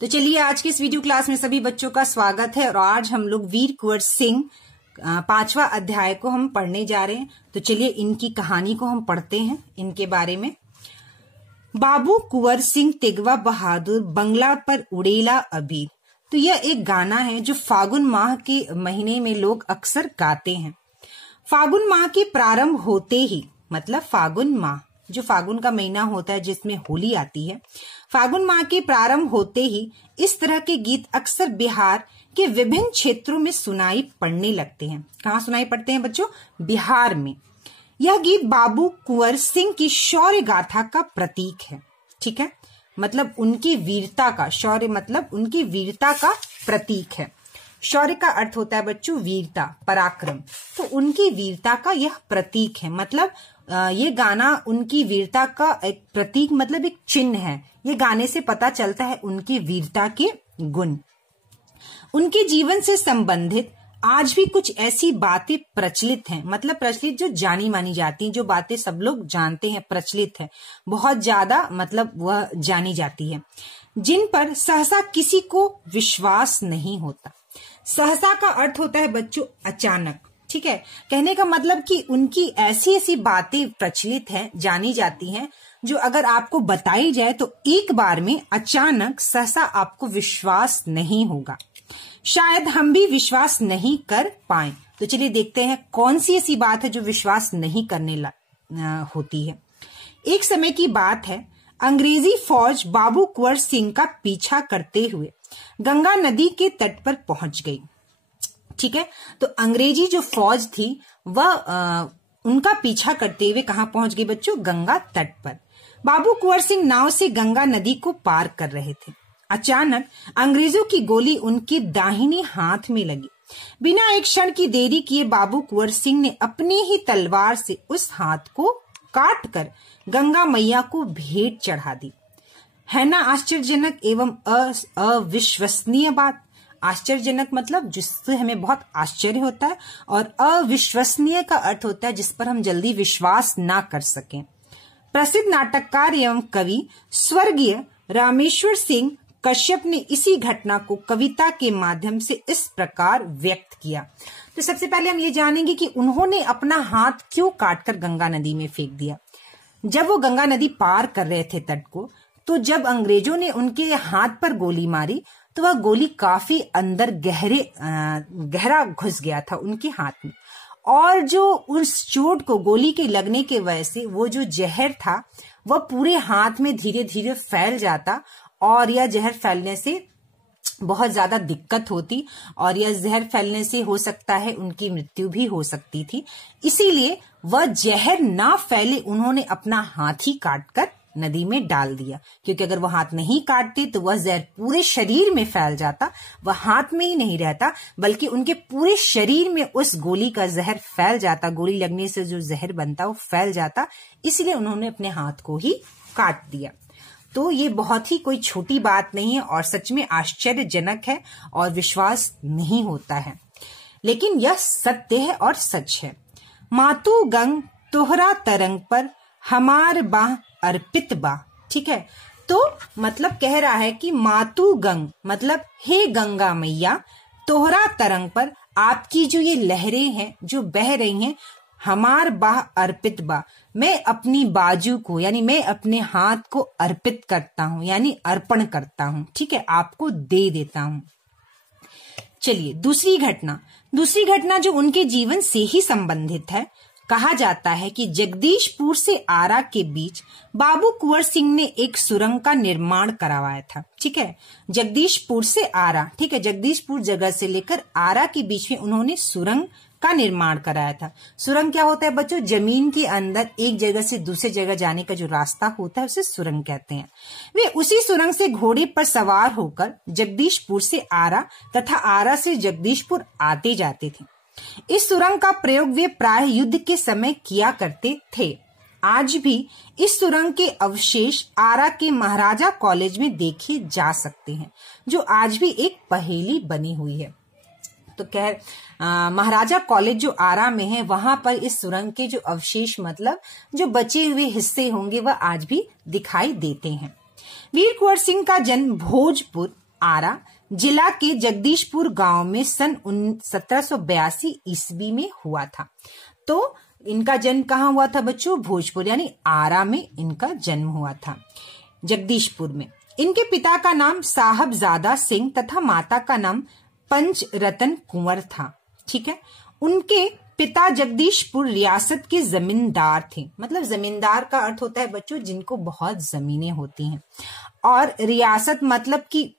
तो चलिए आज की इस वीडियो क्लास में सभी बच्चों का स्वागत है और आज हम लोग वीर कुंवर सिंह 5वां अध्याय को हम पढ़ने जा रहे हैं। तो चलिए इनकी कहानी को हम पढ़ते हैं इनके बारे में। बाबू कुंवर सिंह तेगवा बहादुर बंगला पर उड़ेला अभी। तो यह एक गाना है जो फागुन माह के महीने में लोग अक्सर गाते हैं। फागुन माह के प्रारंभ होते ही मतलब फागुन माह जो फागुन का महीना होता है जिसमें होली आती है, फागुन माह के प्रारंभ होते ही इस तरह के गीत अक्सर बिहार के विभिन्न क्षेत्रों में सुनाई पड़ने लगते हैं। कहाँ सुनाई पड़ते हैं बच्चों? बिहार में। यह गीत बाबू कुंवर सिंह की शौर्य गाथा का प्रतीक है। ठीक है, मतलब उनकी वीरता का, शौर्य मतलब उनकी वीरता का प्रतीक है। शौर्य का अर्थ होता है बच्चों वीरता, पराक्रम। तो उनकी वीरता का यह प्रतीक है, मतलब ये गाना उनकी वीरता का एक प्रतीक मतलब एक चिन्ह है। ये गाने से पता चलता है उनकी वीरता के गुण। उनके जीवन से संबंधित आज भी कुछ ऐसी बातें प्रचलित हैं, मतलब प्रचलित जो जानी मानी जाती हैं, जो बातें सब लोग जानते हैं, प्रचलित है, बहुत ज्यादा मतलब वह जानी जाती है, जिन पर सहसा किसी को विश्वास नहीं होता। सहसा का अर्थ होता है बच्चों अचानक। ठीक है, कहने का मतलब कि उनकी ऐसी ऐसी बातें प्रचलित हैं, जानी जाती हैं, जो अगर आपको बताई जाए तो एक बार में अचानक सहसा आपको विश्वास नहीं होगा। शायद हम भी विश्वास नहीं कर पाए। तो चलिए देखते हैं कौन सी ऐसी बात है जो विश्वास नहीं करने होती है। एक समय की बात है, अंग्रेजी फौज बाबू कुंवर सिंह का पीछा करते हुए गंगा नदी के तट पर पहुंच गई। ठीक है, तो अंग्रेजी जो फौज थी वह उनका पीछा करते हुए कहां पहुंच गई बच्चों? गंगा तट पर। बाबू कुंवर सिंह नाव से गंगा नदी को पार कर रहे थे। अचानक अंग्रेजों की गोली उनके दाहिने हाथ में लगी। बिना एक क्षण की देरी किए बाबू कुंवर सिंह ने अपनी ही तलवार से उस हाथ को काट कर गंगा मैया को भेंट चढ़ा दी। है ना आश्चर्यजनक एवं अविश्वसनीय बात। आश्चर्यजनक मतलब जिससे हमें बहुत आश्चर्य होता है, और अविश्वसनीय का अर्थ होता है जिस पर हम जल्दी विश्वास ना कर सकें। प्रसिद्ध नाटककार एवं कवि स्वर्गीय रामेश्वर सिंह कश्यप ने इसी घटना को कविता के माध्यम से इस प्रकार व्यक्त किया। तो सबसे पहले हम ये जानेंगे कि उन्होंने अपना हाथ क्यों काटकर गंगा नदी में फेंक दिया। जब वो गंगा नदी पार कर रहे थे तट को, तो जब अंग्रेजों ने उनके हाथ पर गोली मारी तो वह गोली काफी अंदर गहरा घुस गया था उनके हाथ में, और जो उस चोट को गोली के लगने के वजह से वो जो जहर था वह पूरे हाथ में धीरे धीरे फैल जाता, और यह जहर फैलने से बहुत ज्यादा दिक्कत होती, और यह जहर फैलने से हो सकता है उनकी मृत्यु भी हो सकती थी। इसीलिए वह जहर ना फैले उन्होंने अपना हाथ ही काटकर नदी में डाल दिया, क्योंकि अगर वह हाथ नहीं काटते तो वह जहर पूरे शरीर में फैल जाता। वह हाथ में ही नहीं रहता बल्कि उनके पूरे शरीर में उस गोली का जहर फैल जाता। गोली लगने से जो जहर बनता वो फैल जाता, इसलिए उन्होंने अपने हाथ को ही काट दिया। तो ये बहुत ही कोई छोटी बात नहीं है और सच में आश्चर्यजनक है और विश्वास नहीं होता है, लेकिन यह सत्य है और सच है। मातू गंग तोहरा तरंग पर हमार बाह अर्पित बा। ठीक है, तो मतलब कह रहा है कि मातू गंग मतलब हे गंगा मैया, तोहरा तरंग पर आपकी जो ये लहरें हैं जो बह रही हैं, हमार बाह अर्पित बा, मैं अपनी बाजू को यानी मैं अपने हाथ को अर्पित करता हूं, यानी अर्पण करता हूं। ठीक है, आपको दे देता हूं। चलिए दूसरी घटना जो उनके जीवन से ही संबंधित है। कहा जाता है कि जगदीशपुर से आरा के बीच बाबू कुंवर सिंह ने एक सुरंग का निर्माण करवाया था। ठीक है, जगदीशपुर से आरा, ठीक है, जगदीशपुर जगह से लेकर आरा के बीच में उन्होंने सुरंग का निर्माण कराया था। सुरंग क्या होता है बच्चों? जमीन के अंदर एक जगह से दूसरी जगह जाने का जो रास्ता होता है उसे सुरंग कहते हैं। वे उसी सुरंग से घोड़े पर सवार होकर जगदीशपुर से आरा तथा आरा से जगदीशपुर आते जाते थे। इस सुरंग का प्रयोग वे प्राय युद्ध के समय किया करते थे। आज भी इस सुरंग के अवशेष आरा के महाराजा कॉलेज में देखे जा सकते हैं, जो आज भी एक पहेली बनी हुई है। तो महाराजा कॉलेज जो आरा में है वहां पर इस सुरंग के जो अवशेष मतलब जो बचे हुए हिस्से होंगे वह आज भी दिखाई देते हैं। वीर कुंवर सिंह का जन्म भोजपुर आरा जिला के जगदीशपुर गांव में सन 1782 ईस्वी में हुआ था। तो इनका जन्म कहाँ हुआ था बच्चों? भोजपुर यानी आरा में इनका जन्म हुआ था, जगदीशपुर में। इनके पिता का नाम साहबजादा सिंह तथा माता का नाम पंचरतन कुंवर था। ठीक है। उनके पिता जगदीशपुर रियासत के जमींदार थे। मतलब जमींदार का अर्थ होता है बच्चों जिनको बहुत जमीनें होती हैं, और रियासत मतलब कि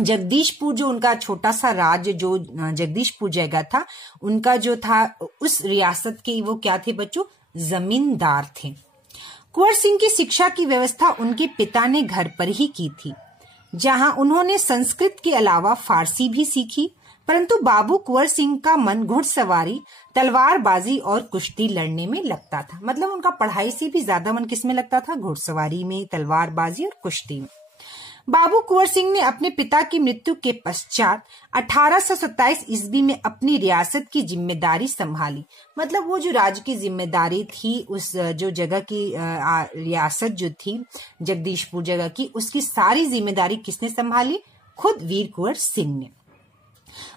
जगदीशपुर जो उनका छोटा सा राज्य जो जगदीशपुर जगह था, उनका जो था उस रियासत के वो क्या थे बच्चों? जमींदार थे। कुंवर सिंह की शिक्षा की व्यवस्था उनके पिता ने घर पर ही की थी, जहां उन्होंने संस्कृत के अलावा फारसी भी सीखी। परंतु बाबू कुंवर सिंह का मन घुड़सवारी, तलवारबाजी और कुश्ती लड़ने में लगता था। मतलब उनका पढ़ाई से भी ज्यादा मन किसमें लगता था? घुड़सवारी में, तलवारबाजी और कुश्ती में। बाबू कुंवर सिंह ने अपने पिता की मृत्यु के पश्चात 1827 ईस्वी में अपनी रियासत की जिम्मेदारी संभाली। मतलब वो जो राज्य की जिम्मेदारी थी, उस जो जगह की रियासत जो थी जगदीशपुर जगह की, उसकी सारी जिम्मेदारी किसने संभाली? खुद वीर कुंवर सिंह ने।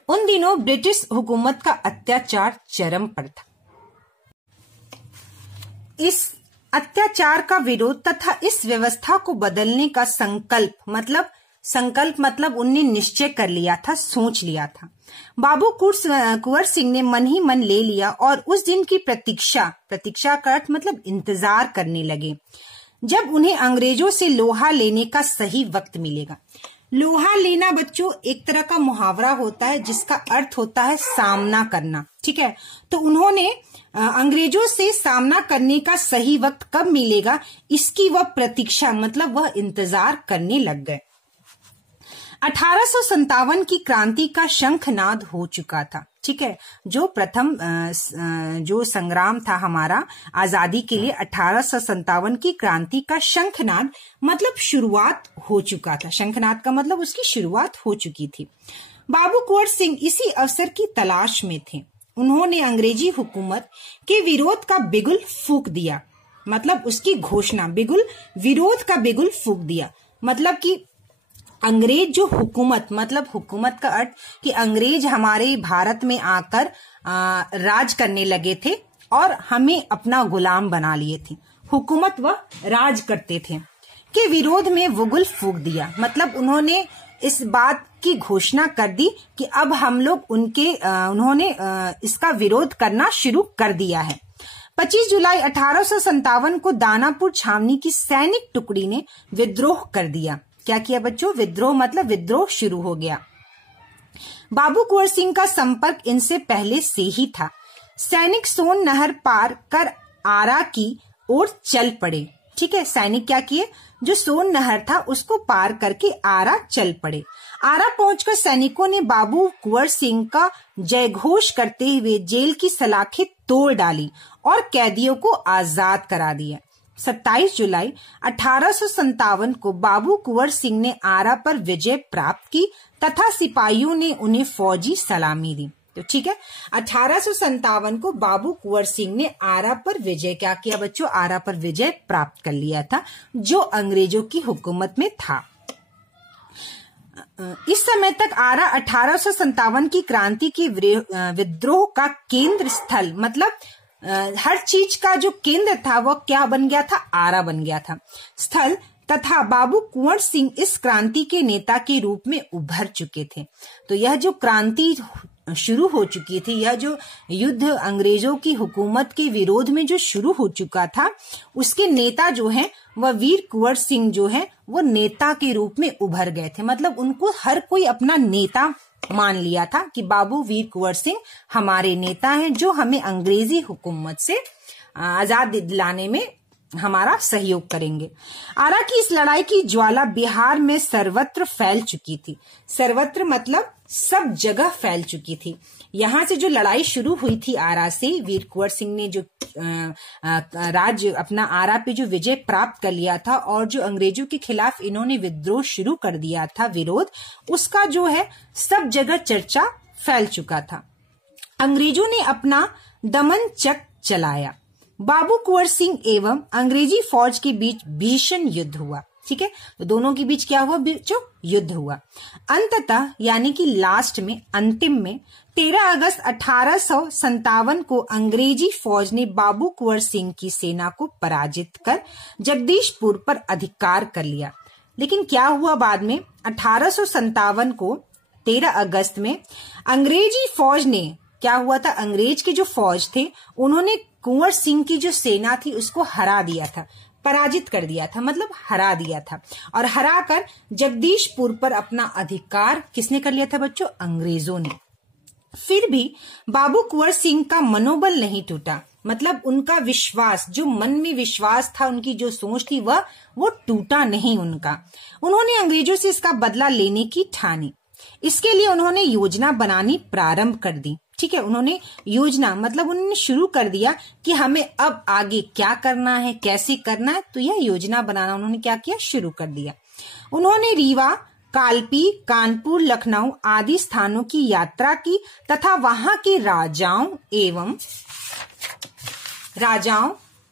उन दिनों ब्रिटिश हुकूमत का अत्याचार चरम पर था। इस अत्याचार का विरोध तथा इस व्यवस्था को बदलने का संकल्प मतलब उनने निश्चय कर लिया था, सोच लिया था। बाबू कुंवर सिंह ने मन ही मन ले लिया और उस दिन की प्रतीक्षा का अर्थ मतलब इंतजार करने लगे, जब उन्हें अंग्रेजों से लोहा लेने का सही वक्त मिलेगा। लोहा लेना बच्चों एक तरह का मुहावरा होता है जिसका अर्थ होता है सामना करना। ठीक है। तो उन्होंने अंग्रेजों से सामना करने का सही वक्त कब मिलेगा, इसकी वह प्रतीक्षा मतलब वह इंतजार करने लग गए। 1857 की क्रांति का शंखनाद हो चुका था। ठीक है। जो प्रथम जो संग्राम था हमारा आजादी के लिए, 1857 की क्रांति का शंखनाद मतलब शुरुआत हो चुका था। शंखनाद का मतलब उसकी शुरुआत हो चुकी थी। बाबू कुंवर सिंह इसी अवसर की तलाश में थे। उन्होंने अंग्रेजी हुकूमत के विरोध का बिगुल फूंक दिया। मतलब उसकी घोषणा, विरोध का बिगुल फूंक दिया। मतलब कि अंग्रेज जो हुकूमत, मतलब हुकूमत का अर्थ कि अंग्रेज हमारे भारत में आकर राज करने लगे थे और हमें अपना गुलाम बना लिए थे। हुकूमत व राज करते थे के विरोध में वुगुल फूंक दिया। मतलब उन्होंने इस बात की घोषणा कर दी कि अब हम लोग उन्होंने इसका विरोध करना शुरू कर दिया है। 25 जुलाई 1857 को दानापुर छावनी की सैनिक टुकड़ी ने विद्रोह कर दिया। क्या किया बच्चों? विद्रोह मतलब विद्रोह शुरू हो गया। बाबू कुंवर सिंह का संपर्क इनसे पहले से ही था। सैनिक सोन नहर पार कर आरा की ओर चल पड़े। ठीक है। सैनिक क्या किए? जो सोन नहर था उसको पार करके आरा चल पड़े। आरा पहुंचकर सैनिकों ने बाबू कुंवर सिंह का जयघोष करते हुए जेल की सलाखें तोड़ डाली और कैदियों को आजाद करा दिया। 27 जुलाई 1857 को बाबू कुंवर सिंह ने आरा पर विजय प्राप्त की तथा सिपाहियों ने उन्हें फौजी सलामी दी। तो ठीक है। 1857 को बाबू कुंवर सिंह ने आरा पर विजय क्या किया बच्चों? आरा पर विजय प्राप्त कर लिया था जो अंग्रेजों की हुकूमत में था। इस समय तक आरा 1857 की क्रांति की विद्रोह का केंद्र स्थल, मतलब हर चीज का जो केंद्र था वो क्या बन गया था? आरा बन गया था स्थल। तथा बाबू कुंवर सिंह इस क्रांति के नेता के रूप में उभर चुके थे। तो यह जो क्रांति शुरू हो चुकी थी, यह जो युद्ध अंग्रेजों की हुकूमत के विरोध में जो शुरू हो चुका था, उसके नेता जो हैं वह वीर कुंवर सिंह जो है वो नेता के रूप में उभर गए थे। मतलब उनको हर कोई अपना नेता मान लिया था कि बाबू वीर कुंवर सिंह हमारे नेता हैं जो हमें अंग्रेजी हुकूमत से आजाद दिलाने में हमारा सहयोग करेंगे। आरा की इस लड़ाई की ज्वाला बिहार में सर्वत्र फैल चुकी थी। सर्वत्र मतलब सब जगह फैल चुकी थी। यहाँ से जो लड़ाई शुरू हुई थी आरा से, वीर कुंवर सिंह ने जो राज्य अपना आरा पे जो विजय प्राप्त कर लिया था और जो अंग्रेजों के खिलाफ इन्होंने विद्रोह शुरू कर दिया था, विरोध, उसका जो है सब जगह चर्चा फैल चुका था। अंग्रेजों ने अपना दमन चक चलाया। बाबू कुंवर सिंह एवं अंग्रेजी फौज के बीच भीषण युद्ध हुआ। ठीक है। तो दोनों के बीच क्या हुआ, जो युद्ध हुआ। अंततः यानी कि लास्ट में, अंतिम में 13 अगस्त 1857 को अंग्रेजी फौज ने बाबू कुंवर सिंह की सेना को पराजित कर जगदीशपुर पर अधिकार कर लिया। लेकिन क्या हुआ बाद में, 1857 को 13 अगस्त में अंग्रेजी फौज ने, क्या हुआ था, अंग्रेज के जो फौज थे उन्होंने कुंवर सिंह की जो सेना थी उसको हरा दिया था, पराजित कर दिया था, मतलब हरा दिया था। और हराकर जगदीशपुर पर अपना अधिकार किसने कर लिया था बच्चों, अंग्रेजों ने। फिर भी बाबू कुंवर सिंह का मनोबल नहीं टूटा, मतलब उनका विश्वास, जो मन में विश्वास था, उनकी जो सोच थी वो टूटा नहीं उनका। उन्होंने अंग्रेजों से इसका बदला लेने की ठानी। इसके लिए उन्होंने योजना बनानी प्रारंभ कर दी, ठीक है। उन्होंने योजना, मतलब उन्होंने शुरू कर दिया कि हमें अब आगे क्या करना है, कैसे करना है, तो यह योजना बनाना उन्होंने क्या किया, शुरू कर दिया। उन्होंने रीवा, कालपी, कानपुर, लखनऊ आदि स्थानों की यात्रा की तथा वहां के राजाओं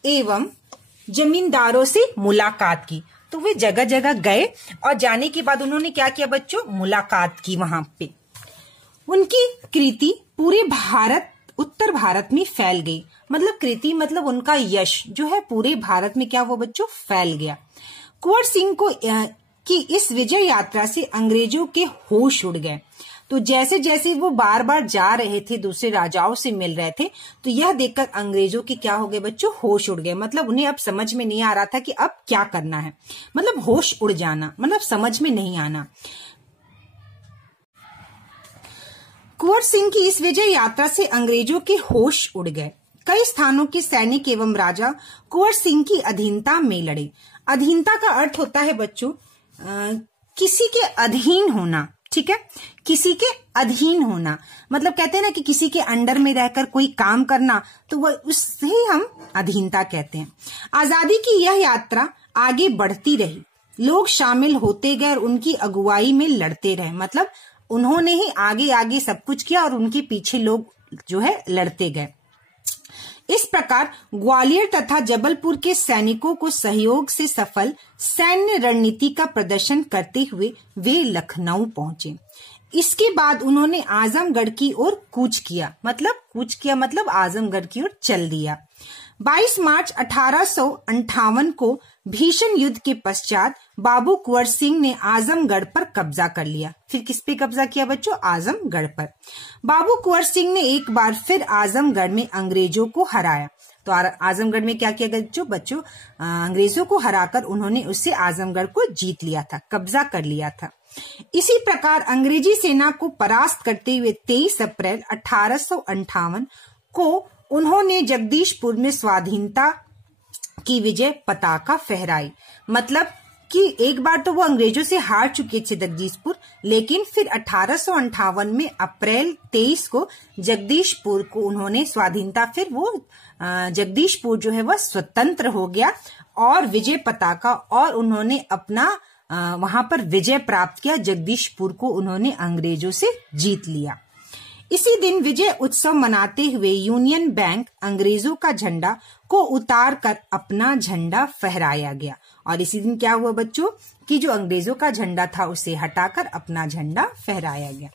एवं जमींदारों से मुलाकात की। तो वे जगह जगह गए और जाने के बाद उन्होंने क्या किया बच्चों, मुलाकात की वहां पे। उनकी कृति पूरे उत्तर भारत में फैल गई, मतलब कृति मतलब उनका यश जो है पूरे भारत में क्या हुआ बच्चों, फैल गया। कुंवर सिंह को कि इस विजय यात्रा से अंग्रेजों के होश उड़ गए। तो जैसे जैसे वो बार बार जा रहे थे, दूसरे राजाओं से मिल रहे थे, तो यह देखकर अंग्रेजों के क्या हो गए बच्चों, होश उड़ गए। मतलब उन्हें अब समझ में नहीं आ रहा था कि अब क्या करना है, मतलब होश उड़ जाना, मतलब समझ में नहीं आना। कुंवर सिंह की इस विजय यात्रा से अंग्रेजों के होश उड़ गए। कई स्थानों के सैनिक एवं राजा कुंवर सिंह की अधीनता में लड़े। अधीनता का अर्थ होता है बच्चों किसी के अधीन होना, ठीक है, किसी के अधीन होना, मतलब कहते हैं ना कि किसी के अंडर में रहकर कोई काम करना, तो वह उससे हम अधीनता कहते हैं। आजादी की यह यात्रा आगे बढ़ती रही, लोग शामिल होते गए और उनकी अगुवाई में लड़ते रहे, मतलब उन्होंने ही आगे आगे सब कुछ किया और उनके पीछे लोग जो है लड़ते गए। इस प्रकार ग्वालियर तथा जबलपुर के सैनिकों को सहयोग से सफल सैन्य रणनीति का प्रदर्शन करते हुए वे लखनऊ पहुंचे। इसके बाद उन्होंने आजमगढ़ की ओर कूच किया, मतलब आजमगढ़ की ओर चल दिया। 22 मार्च 1858 को भीषण युद्ध के पश्चात बाबू कुंवर सिंह ने आजमगढ़ पर कब्जा कर लिया। फिर किस पे कब्जा किया बच्चों, आजमगढ़ पर। बाबू कुंवर सिंह ने एक बार फिर आजमगढ़ में अंग्रेजों को हराया। तो आजमगढ़ में क्या किया बच्चों, अंग्रेजों को हराकर उन्होंने उससे आजमगढ़ को जीत लिया था, कब्जा कर लिया था। इसी प्रकार अंग्रेजी सेना को परास्त करते हुए 23 अप्रैल 1858 को उन्होंने जगदीशपुर में स्वाधीनता की विजय पताका फहराई। मतलब कि एक बार तो वो अंग्रेजों से हार चुके थे जगदीशपुर, लेकिन फिर 1858 में अप्रैल 23 को जगदीशपुर को उन्होंने स्वाधीनता, फिर वो जगदीशपुर जो है वह स्वतंत्र हो गया और विजय पताका, और उन्होंने अपना वहां पर विजय प्राप्त किया। जगदीशपुर को उन्होंने अंग्रेजों से जीत लिया। इसी दिन विजय उत्सव मनाते हुए यूनियन बैंक अंग्रेजों का झंडा को उतार कर अपना झंडा फहराया गया। और इसी दिन क्या हुआ बच्चों कि जो अंग्रेजों का झंडा था उसे हटाकर अपना झंडा फहराया गया।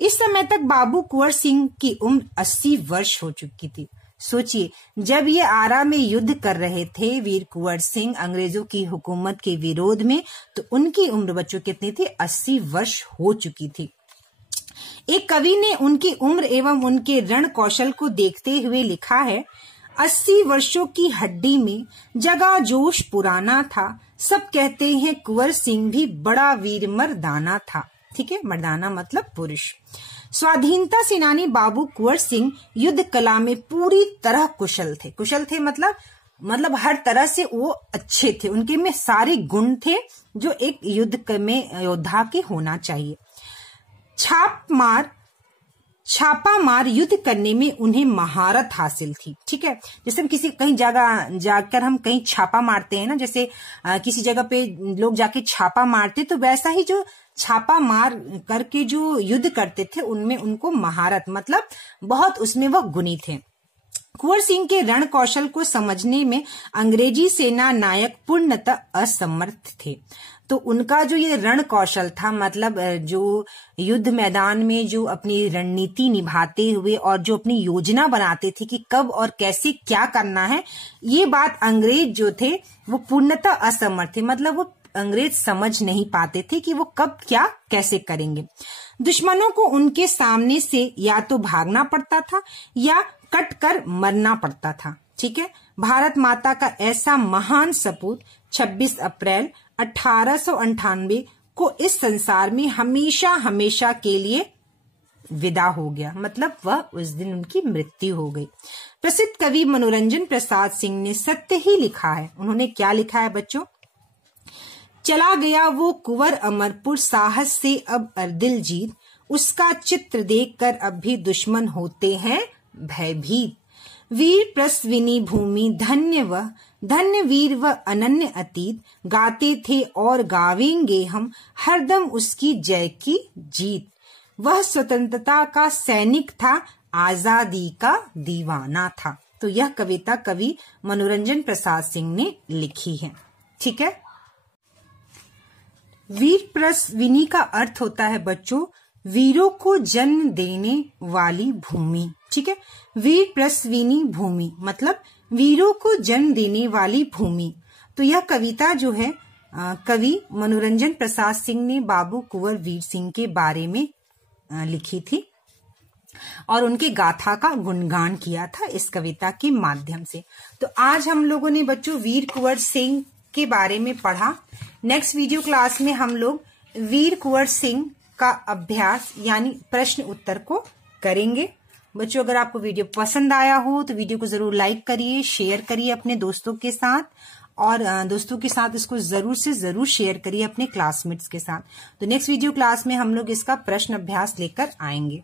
इस समय तक बाबू कुंवर सिंह की उम्र 80 वर्ष हो चुकी थी। सोचिए, जब ये आरा में युद्ध कर रहे थे वीर कुंवर सिंह अंग्रेजों की हुकूमत के विरोध में, तो उनकी उम्र बच्चों कितनी थी, 80 वर्ष हो चुकी थी। एक कवि ने उनकी उम्र एवं उनके रण कौशल को देखते हुए लिखा है, 80 वर्षों की हड्डी में जगा जोश पुराना था, सब कहते हैं कुंवर सिंह भी बड़ा वीर मर्दाना था। ठीक है, मर्दाना मतलब पुरुष। स्वाधीनता सेनानी बाबू कुंवर सिंह युद्ध कला में पूरी तरह कुशल थे मतलब हर तरह से वो अच्छे थे, उनके में सारे गुण थे जो एक युद्ध में योद्धा के होना चाहिए। छापामार युद्ध करने में उन्हें महारत हासिल थी। ठीक है, जैसे हम किसी कहीं जगह जाकर हम कहीं छापा मारते हैं ना, जैसे किसी जगह पे लोग जाके छापा मारते, तो वैसा ही जो छापा मार करके जो युद्ध करते थे उनमें उनको महारत मतलब बहुत उसमें वह गुणी थे। कुंवर सिंह के रण कौशल को समझने में अंग्रेजी सेना नायक पूर्णतः असमर्थ थे। तो उनका जो ये रण कौशल था, मतलब जो युद्ध मैदान में जो अपनी रणनीति निभाते हुए और जो अपनी योजना बनाते थे कि कब और कैसे क्या करना है, ये बात अंग्रेज जो थे वो पूर्णतः असमर्थ थे। मतलब वो अंग्रेज समझ नहीं पाते थे कि वो कब क्या कैसे करेंगे। दुश्मनों को उनके सामने से या तो भागना पड़ता था या कट कर मरना पड़ता था। ठीक है, भारत माता का ऐसा महान सपूत 26 अप्रैल 1898 को इस संसार में हमेशा हमेशा के लिए विदा हो गया। मतलब वह उस दिन उनकी मृत्यु हो गई। प्रसिद्ध कवि मनोरंजन प्रसाद सिंह ने सत्य ही लिखा है। उन्होंने क्या लिखा है बच्चों? चला गया वो कुंवर अमरपुर, साहस से अब अर्दिल जीत, उसका चित्र देखकर अब भी दुश्मन होते हैं भयभीत। वीर प्रसविनी भूमि धन्य वह, धन्य वीर व अनन्य अतीत, गाते थे और गावेंगे हम हरदम उसकी जय की जीत। वह स्वतंत्रता का सैनिक था, आजादी का दीवाना था। तो यह कविता कवि मनोरंजन प्रसाद सिंह ने लिखी है। ठीक है, वीर प्रसविनी का अर्थ होता है बच्चों वीरों को जन्म देने वाली भूमि। ठीक है, वीर प्रसविनी भूमि मतलब वीरों को जन्म देने वाली भूमि। तो यह कविता जो है कवि मनोरंजन प्रसाद सिंह ने बाबू कुंवर वीर सिंह के बारे में लिखी थी और उनके गाथा का गुणगान किया था इस कविता के माध्यम से। तो आज हम लोगों ने बच्चों वीर कुंवर सिंह के बारे में पढ़ा। नेक्स्ट वीडियो क्लास में हम लोग वीर कुंवर सिंह का अभ्यास यानी प्रश्न उत्तर को करेंगे। बच्चों, अगर आपको वीडियो पसंद आया हो तो वीडियो को जरूर लाइक करिए, शेयर करिए अपने दोस्तों के साथ और दोस्तों के साथ इसको जरूर से जरूर शेयर करिए अपने क्लासमेट्स के साथ। तो नेक्स्ट वीडियो क्लास में हम लोग इसका प्रश्न अभ्यास लेकर आएंगे।